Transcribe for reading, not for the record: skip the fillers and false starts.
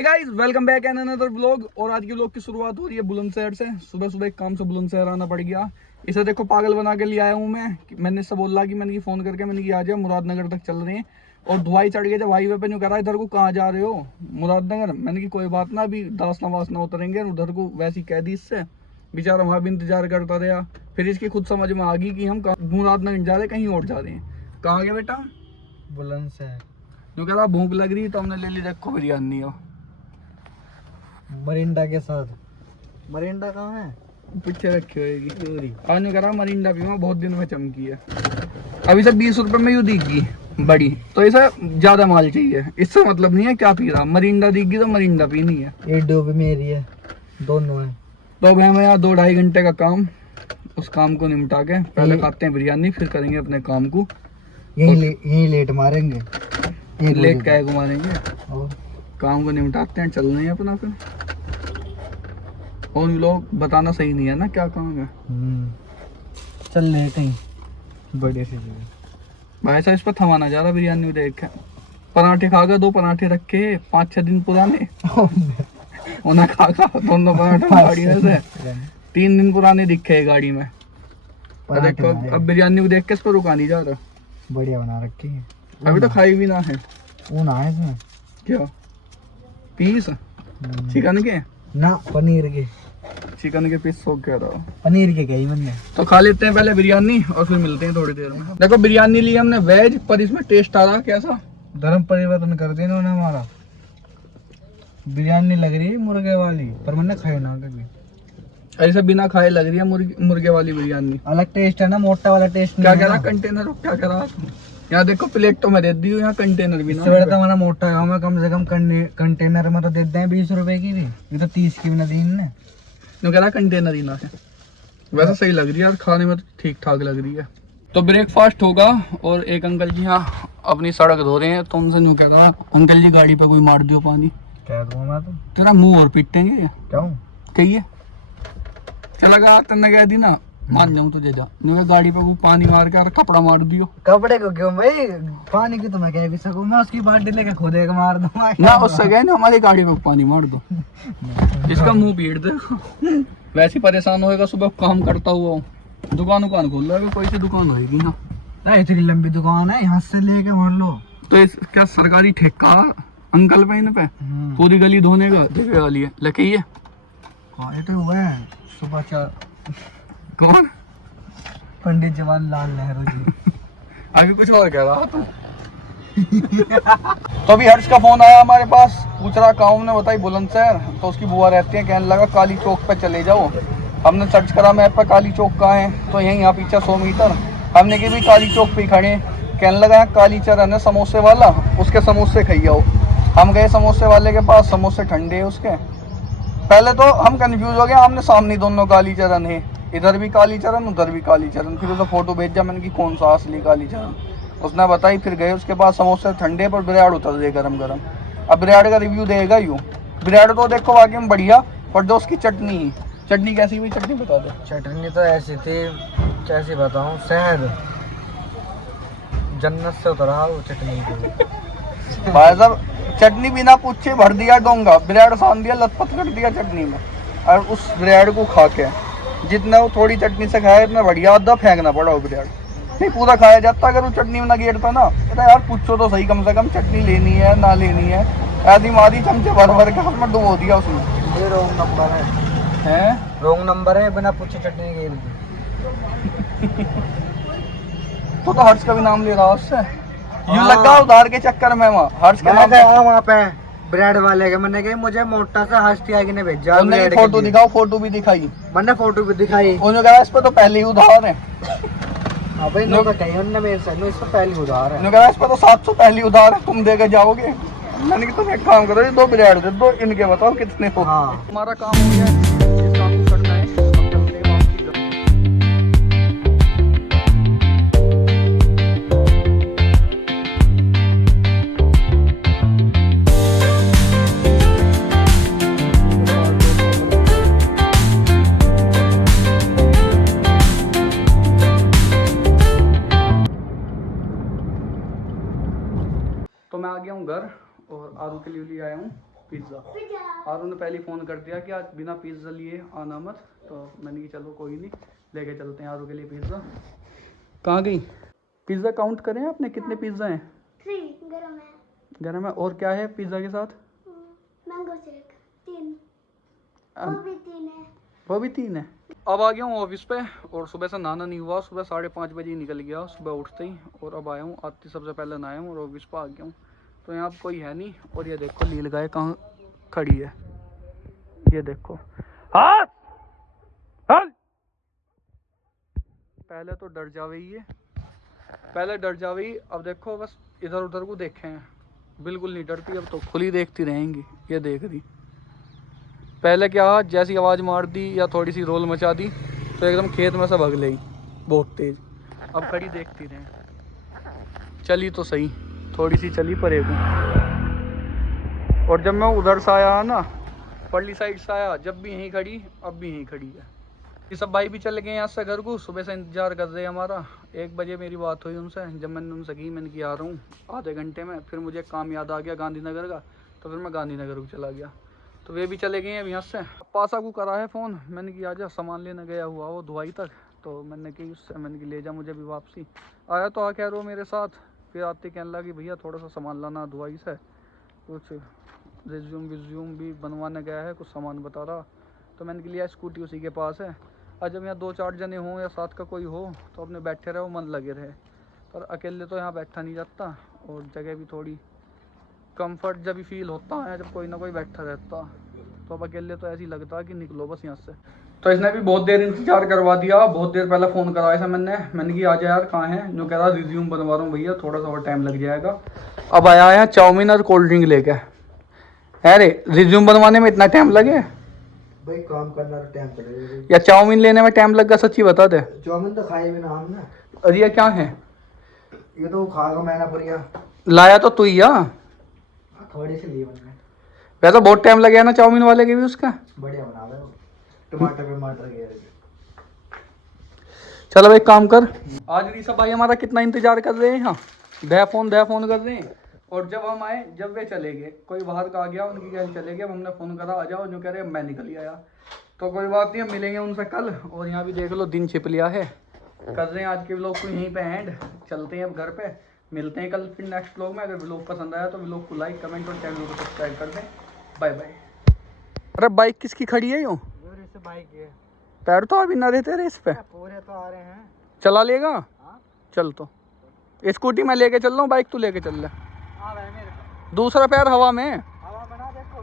Guys welcome back an another vlog. और आज के व्लॉग की शुरुआत हो रही है बुलंदशहर से। सुबह सुबह एक काम से बुलंदशहर आना पड़ गया। इसे देखो पागल बना के लिए आया हूँ मैं। मैंने इससे बोला कि मैंने फ़ोन करके मैंने कि आ जाओ, मुरादनगर तक चल रहे हैं। और धुआई चढ़ गया जब हाईवे पे नहीं करा इधर को कहाँ जा रहे हो मुरादनगर। मैंने कि कोई बात ना, अभी दासना वासना उतरेंगे। उधर को वैसी कह दी इससे, बेचारा वहाँ भी इंतजार करता रहा। फिर इसकी खुद समझ में आ गई कि हम मुरादनगर जा रहे कहीं और जा रहे हैं। कहाँ गए बेटा? बुलंदशहर। जो कह रहा भूख लग रही तो हमने ले ली देखो बिरयानी हो मरिंडा के साथ। मरिंडा कहाँ है? पीछे रखी होगी। आज नहीं करा मरिंडा भी बहुत दिन में चमकी है। अभी से 20 रुपए में यू दिखगी बड़ी, तो इसे ज्यादा माल चाहिए। इससे मतलब नहीं है क्या पी रहा। मरिंडा दिखगी तो मरिंडा पीनी है। ये डो भी मेरी है, दोनों है। तो भाई हमें यहाँ 2-2.5 घंटे का काम, उस काम को निपटा के पहले खाते हैं बिरयानी, फिर करेंगे अपने काम को। यही लेट मारेंगे। लेट क्या को मारेंगे, काम को निपटाते हैं, चल रहे हैं अपना। फिर उन लोग बताना सही नहीं है ना क्या काम है। चल रहे कहीं बड़े से जगह। भाई साहब इस पर थमाना जा रहा बिरयानी देख। पराठे खा गए, 2 पराठे रखे 5-6 दिन पुराने उन्हें खा दोनों पराठे गाड़ी में से 3 दिन पुराने दिखे गाड़ी में। देखो अब बिरयानी को देख के इस पर रुका नहीं जा रहा। बढ़िया बना रखी है। अभी तो खाई भी ना है। वो ना है इसमें क्या पीस चिकन के ना, पनीर के। चिकन के पीस सो कह रहा। पनीर के कही मैंने। तो खा लेते हैं पहले बिरयानी और फिर मिलते हैं थोड़ी देर में। देखो बिरयानी ली हमने वेज, पर इसमें टेस्ट आ रहा कैसा। धर्म परिवर्तन कर दिया इन्होंने हमारा। बिरयानी लग रही है मुर्गे वाली, पर मैंने खाई ना कभी। ऐसे बिना खाए लग रही है मुर्गे वाली बिरयानी। अलग टेस्ट है ना, मोटा वाला टेस्ट। क्या कह रहा कंटेनर, क्या कह रहा? यहाँ देखो प्लेट तो मैं दे दी हूँ, यहाँ कंटेनर भी ना। तो हमारा मोटा है, मैं कम से कम कंटेनर में तो देते हैं 20 रुपए की भी। ये तो 30 की भी ना दी इनने। कह रहा कंटेनर ही ना है। वैसे सही लग रही है यार, खाने में तो ठीक ठाक लग रही है। तो ब्रेकफास्ट होगा और एक अंकल जी यहाँ अपनी सड़क धो रहे हैं। तो उनसे यूँ कह रहा अंकल जी गाड़ी पे कोई मार दियो पानी। कह दूँ मैं तो तेरा मुंह और पीटेंगे। क्यों कहिए चला गया तेने कह दी ना, मान जाऊँ तुझे जा। गाड़ी पे वो पानी मार के और कपड़ा मार दियो। कपड़े को क्यों भाई, पानी की तो मैं कह भी सकूँ। मैं उसकी बाल्टी लेके खोदे के मार दूंगा ना, उससे गए ना हमारी गाड़ी पे पानी मार दो। इसका मुंह पीट दे। वैसे परेशान होएगा, सुबह काम करता हुआ हूँ। दुकान खोल लो, कोई सी दुकान होगी ना। इतनी लंबी दुकान है, यहाँ से लेके मार लो। तो इस क्या सरकारी ठेका अंकल पे इन पे पूरी गली धोने का ठेके वाली है लगे। ये ये तो हुआ है सुबह 4। कौन? पंडित जवाहरलाल नेहरू जी। अभी कुछ और कह रहा था। तो अभी हर्ष का फोन आया हमारे पास, पूछ रहा कहाँ ने बताई बुलंदशहर। तो उसकी बुआ रहती है, कहने लगा काली चौक पे चले जाओ। हमने सर्च करा मैप पर काली चौक कहाँ है, तो यहीं यहाँ पीछे 100 मीटर। हमने कि भी काली चौक पे खड़े। कहने लगा काली चरण है समोसे वाला, उसके समोसे खाइए। हम गए समोसे वाले के पास, समोसे ठंडे है उसके। पहले तो हम कंफ्यूज हो गए, हमने सामने दोनों काली चरण है, इधर भी काली चरण उधर भी काली चरण। फिर उसे फोटो भेजा मैंने कि कौन सा असली काली चरण, उसने बताई। फिर गए उसके पास, समोसे ठंडे पर बिराड़ उतर दे गरम गरम। अब बिराड़ का रिव्यू देगा यूँ। बिराड़ तो देखो वाकई में बढ़िया, पर जो उसकी चटनी कैसी हुई, चटनी बता दे। चटनी तो ऐसी थी, कैसी बताऊँ, शहद जन्नत से उतरा वो चटनी को। भाई साहब चटनी बिना पूछे भर दिया डोंगा, बिराड़ सान दिया, लथपथ कर दिया चटनी में। और उस बिराड़ को खा के जितना वो थोड़ी चटनी से खाया इतना बढ़िया, आधा फेंकना पड़ा वो बिराड़। नहीं पूरा खाया जाता अगर वो चटनी में ना गिरता ना। तो यार पूछो तो सही, कम से कम चटनी लेनी है ना लेनी है। आधी मारी चमचे भर के उसमें डुबो दिया उसमें। ये रॉन्ग नंबर है, रॉन्ग नंबर है, बिना पूछे चटनी गिर दी। तो हर्ष का भी नाम ले रहा उससे। यूं लगा उधार के चक्कर में वहाँ हर्ष के नाम वहाँ पे ब्रेड वाले के मैंने कही मुझे मोटा सा हस्ती ने भेजा। फोटो दिखाओ, फोटो भी दिखाई, मैंने फोटो भी दिखाई। उन्होंने कहा इस पे तो पहले ही उधार है। मेरे से इस पे पहली उधार है। इस पे तो 700 पहली उधार है, तुम देके जाओगे। मैंने कि तुम एक काम करो, ये 2 बिराड़ दे दो, इनके बताओ कितने हो। हमारा काम हो गया, इस काम को करना है। तो मैं आ गया हूँ घर और आरू के लिए आया हूँ पिज़्ज़ा। आरू ने पहले फ़ोन कर दिया कि आज बिना पिज़्ज़ा लिए आना मत, तो मैंने कहा चलो कोई नहीं, लेके चलते हैं आरू के लिए पिज़्ज़ा। कहाँ गई? पिज़्ज़ा काउंट करें आपने कितने पिज़्ज़ा हैं? 3 गरम है। गरम है। और क्या है पिज़्ज़ा के साथ? Mango shake 3। वो भी 3 है। वो भी 3 है। अब आ गया हूँ ऑफिस पे और सुबह से नहाना नहीं हुआ, सुबह 5:30 बजे ही निकल गया सुबह उठते ही, और अब आया हूँ आती सबसे पहले नहाया हूँ और ऑफिस पे आ गया हूँ। तो यहाँ कोई है नहीं, और ये देखो लील गाय कहाँ खड़ी है, ये देखो। हाँ हल! पहले तो डर जावे ही है, पहले डर जावे ही, अब देखो बस इधर उधर को देखे हैं, बिल्कुल नहीं डरती, अब तो खुली देखती रहेंगी। ये देख रही, पहले क्या जैसी आवाज़ मार दी या थोड़ी सी रोल मचा दी तो एकदम खेत में से भग गई बहुत तेज। अब खड़ी देखती रहे, चली तो सही, थोड़ी सी चली पर एक। और जब मैं उधर से आया ना, पल्ली साइड से आया, जब भी यहीं खड़ी, अब भी यहीं खड़ी है। ये सब भाई भी चले गए यहाँ से घर को, सुबह से इंतजार कर रहे हैं हमारा। 1 बजे मेरी बात हुई उनसे, जब मैंने उनसे की मैंने कि आ रहा हूँ आधे घंटे में, फिर मुझे काम याद आ गया गांधीनगर का, तो फिर मैं गांधीनगर को चला गया। तो वे भी चले गए हैं अब यहाँ से। पासा को करा है फ़ोन, मैंने कि आजा, सामान लेने गया हुआ वो दुबई तक, तो मैंने कि उससे मैंने कि ले जा मुझे भी वापसी। आया तो आ कह रहा मेरे साथ, फिर आते कहने लगा कि भैया थोड़ा सा सामान लाना दुबई से, कुछ रिज्यूम भी बनवाने गया है, कुछ सामान बता रहा। तो मैंने कि लिया स्कूटी उसी के पास है, और जब यहाँ 2-4 जने हों या साथ का कोई हो तो अपने बैठे रहो, मन लगे रहे, पर अकेले तो यहाँ बैठा नहीं जाता, और जगह भी थोड़ी कंफर्ट जब भी फील होता है जब कोई ना कोई बैठा रहता, तो अब अकेले तो ऐसे ही लगता कि निकलो बस यहाँ से। तो इसने भी बहुत देर इंतजार करवा दिया, बहुत देर पहले फ़ोन कराया था मैंने कि आजा यार कहाँ है, जो कह रहा रिज्यूम बनवा रहा हूँ भैया, थोड़ा सा और टाइम लग जाएगा। अब आया है चाउमीन और कोल्ड ड्रिंक लेके। अरे रिज्यूम बनवाने में इतना टाइम लगे भाई, काम करना तो टाइम चलेगा, या चाउमीन लेने में टाइम लग गया, सच्ची बता दे। चाउमीन तो खाए भी ना हमने। अरे ये क्या है? ये तो खाएगा मैंने बढ़िया, लाया तो तू ही, थोड़ी सी ली मैंने, वैसे बहुत टाइम लगे ना चाउमीन वाले के भी उसका। बढ़िया बना रहे हो, टमाटर के। चलो भाई काम कर। आज ऋषभ भाई हमारा कितना इंतजार कर रहे हैं यहाँ, दे फोन कर रहे हैं, और जब हम आए जब वे चले गए, कोई बाहर का आ गया उनकी गैल चले गए, अब हमने फ़ोन करा आ जाओ, जो कह रहे मैं निकल ही आया। तो कोई बात नहीं, हम मिलेंगे उनसे कल। और यहाँ भी देख लो दिन छिप लिया है, कर रहे हैं आज के व्लॉग को यहीं पे एंड, चलते हैं अब घर पे, मिलते हैं कल फिर नेक्स्ट व्लॉग में। अगर व्लॉग पसंद आया तो व्लॉग को लाइक कमेंट और चैनल को सब्सक्राइब कर दें। Bye bye. अरे बाइक किसकी खड़ी है यूँ? बाइक है, पैर तो अभी ना रहते रहे इस पे, पूरे तो आ रहे हैं। चला लेगा? हाँ? चल तो स्कूटी मैं लेके चल रहा हूँ, बाइक तू लेके चल ले, आ रहा है मेरे को। दूसरा पैर हवा में। हवा बना देखो,